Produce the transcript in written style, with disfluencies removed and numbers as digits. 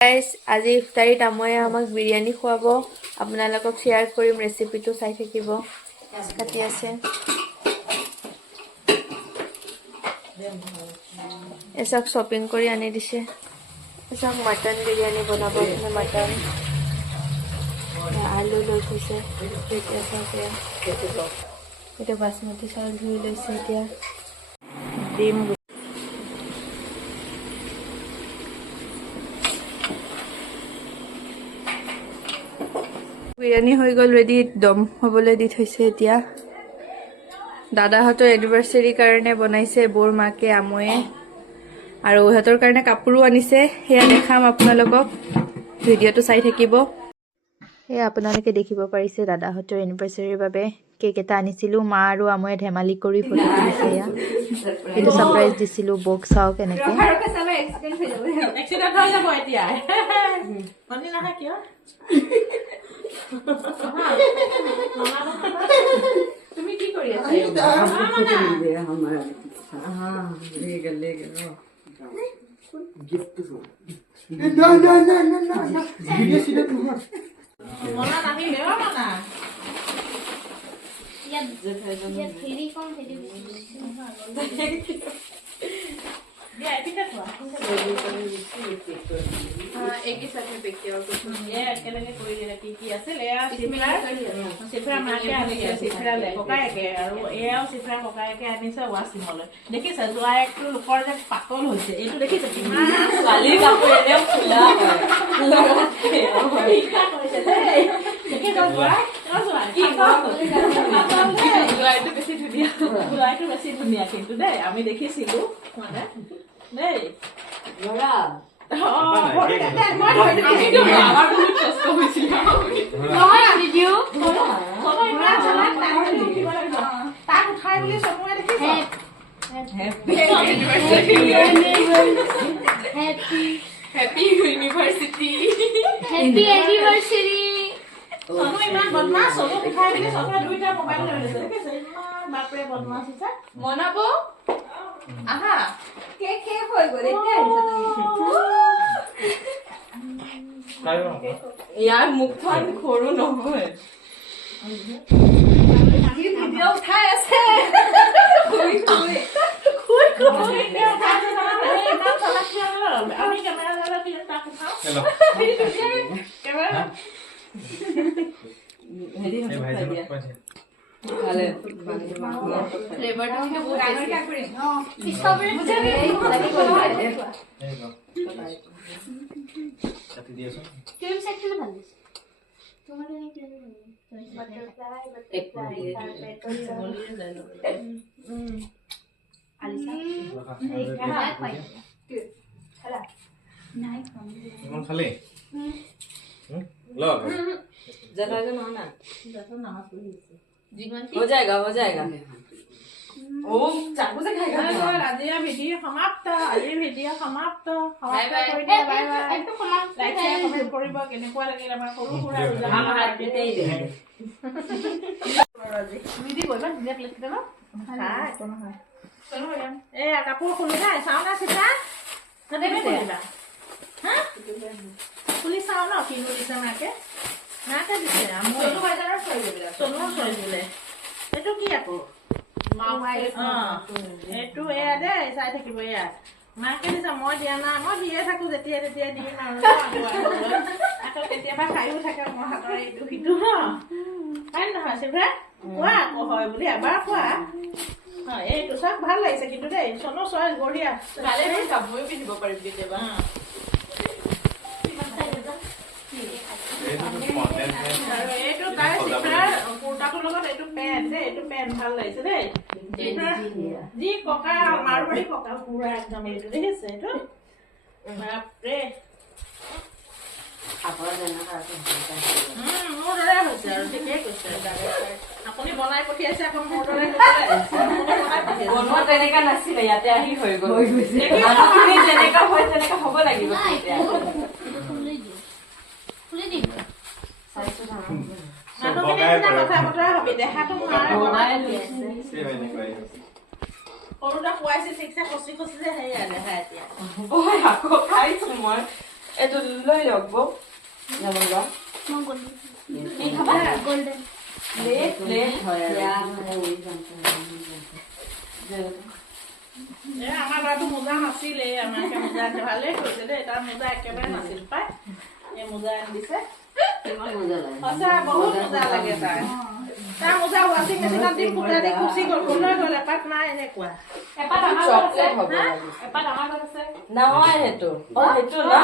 Guys আজি ইফতাৰীত আময়ে আমাক বিৰিয়ানী খুৱাব আপোনালোকক শ্বেয়াৰ কৰিম ৰেচিপিটো চাই থাকিব কাটি আছে এসব শপিং কৰি আনি দিছে এসব মটন বিৰিয়ানী বনাব মটন আলু লৈ থৈছে এটা বাসমতি চাউল ধুই লৈছে এতিয়া ডিম বিৰিয়ানী হৈ গ'ল ৰেডি দম হ'বলৈ দি থৈছে এতিয়া দাদাহঁতৰ এনিভাৰ্চাৰী কাৰণে বনাইছে বৰ মাকে আময়ে আৰু ইহঁতৰ কাৰণে কাপোৰো আনিছে সেয়া দেখাম আপোনালোকক ভিডিঅ'টো চাই থাকিব এয়া আপোনালোকে দেখিব পাৰিছে দাদাহঁতৰ এনিভাৰ্চাৰীৰ বাবে কেক এটা আনিছিলোঁ মা আৰু আময়ে ধেমালি কৰি ফটো তুলিছে এয়া এইটো ছাৰপ্ৰাইজ দিছিলোঁ বক চাওক এনেকৈ তুমি কি কৰি আছা गिफ्ट एक ही साथ में पिक्चर और कुछ ये अकेले के कोई लड़की की ऐसे ले आ सिफरा मार के आने के सिफरा ले पकाए के और ये और सिफरा पकाए के आने से वासी मोले देखि स जो एक लोकर जे पातल होइছে एटु देखि स किमान वाली कापुर एने फुला इका होइছে देखि तो কি গুলাইটো বেছি ধুনিয়া গুলাইটো বেছি ধুনিয়া কিন্তু দেই আমি দেখিছিলো মানে দেই बड़ा happy university happy anniversary Sonu Iman बदमाश सोनू उठाई दिले सोनू दुईटा मोबाइल লৈ লৈছে দেখিছে ইমান বাপৰে বদমাশ আছে মনাবো আহা কেক কেক হৈ গ'ল এতিয়া ইয়াৰ মুখখন খৰু নহয় ভিডিঅ' উঠাই আছে খুই আমি কেমেৰা লগাই পিছত তাক উঠাও কেমেৰা हेरी हम खाई दिया ভালে ফ্লেভাৰটা কিন্তু বহুত ডাঙৰ কা কৰিম स्ट्रॉबेरी मुझे भी কাটি দি আছো क्रीम सेक्शन में डाल तुम्हारे नहीं क्रीम एक आलिसा नहीं ইমান খালি लो जरा जो ना যত নামাজ পঢ়ি আছে যিমান हो जाएगा ओ चाकू से खाएगा আজিৰ ভিডিঅ' সমাপ্ত আজিৰ ভিডিঅ' সমাপ্ত বাই বাই। কৰি দিয়া বাই বাই एकदम कमाल লাইক শেয়াৰ কমেন্ট কৰিব কেনেকুৱা লাগিল আমাৰ সৰু সুৰা हम हाथ देते ही दे দিদি কৰিবা ধুনীয়া প্লেট কেইটা ন এই কাপোৰ খুলি নাই চাওঁ না চিতা কেনেকৈ কৰিবা হা খুলি চাওঁ ন কিনো দিছে মাকে মাকে দিছে চনু চইজ বোলে এইটো কি আকৌ এইটো এয়া দেই চাই থাকিব এয়া মাকে দিছে মই দিয়া নাই মই দিয়ে থাকো যেতিয়া তেতিয়া দিম আৰু আকৌ কেতিয়াবা খায়ো থাকে মোৰ হাতৰ এইটো সিটো ন হয় নহয় চিভা কোৱা আকৌ হয় বুলি এবাৰ কোৱা এইটো চব ভাল লাগিছে কিন্তু দেই চনু চইজ বঢ়িয়া ভালে কাপোৰ পিন্ধিব পাৰিম কেতিয়াবা আৰু এইটো তাই চিফাৰ কুৰ্তাটোৰ লগত এইটো পেণ্ট দেই এইটো পেণ্ট ভাল লাগিছে দেই যি ককা মাৰোৱাৰী ককা পুৰা একদম এইটো দেখিছে এইটো বাপৰে आपरा देना का মোৰ দৰে হৈছে আৰু ঠিকেই কৈছে আপুনি বনাই পঠিয়াইছে আকৌ মোৰ দৰে বনোৱা তেনেকা নাছিলে ইয়াতে আহি হৈ গ'ল মানুহখিনি যেনেকা হয় তেনেকা হ'ব লাগিব खुले दी চাইছো না মানুহখিনি কথা বতৰা হবে দেখাটো নোৱাৰে বনাই লৈছে সেম এনেকুৱাই সৰুটা খুৱাইছে ঠিকছে খচি খচি যে হেৰি দেখাই এতিয়া ঐ আকৌ খাইছো মই এইটো লৈ লওক বৌ যেমন বা মই গ'ল্ডেন এই খাবা গ'ল্ডেন প্লেট হয় আৰু আমাৰ ল'ৰাটো মোজা নাছিলে আমাকে মোজা ভালেই কৰিছে দেই তাৰ মোজা একেবাৰে নাছিল পাই এই মোজা আনি দিছে সঁচা বহুত মোজা লাগে তাৰ মোজা ৱাশ্বিং মেচিনত দি ফুটা দি কুচি গ'ল কোনোৱে গ'ল এপাত নাই এনেকুৱা চকলেট হ'ব লাগে এপাত আমাৰ ঘৰত আছে নহয় সেইটো সেইটো ন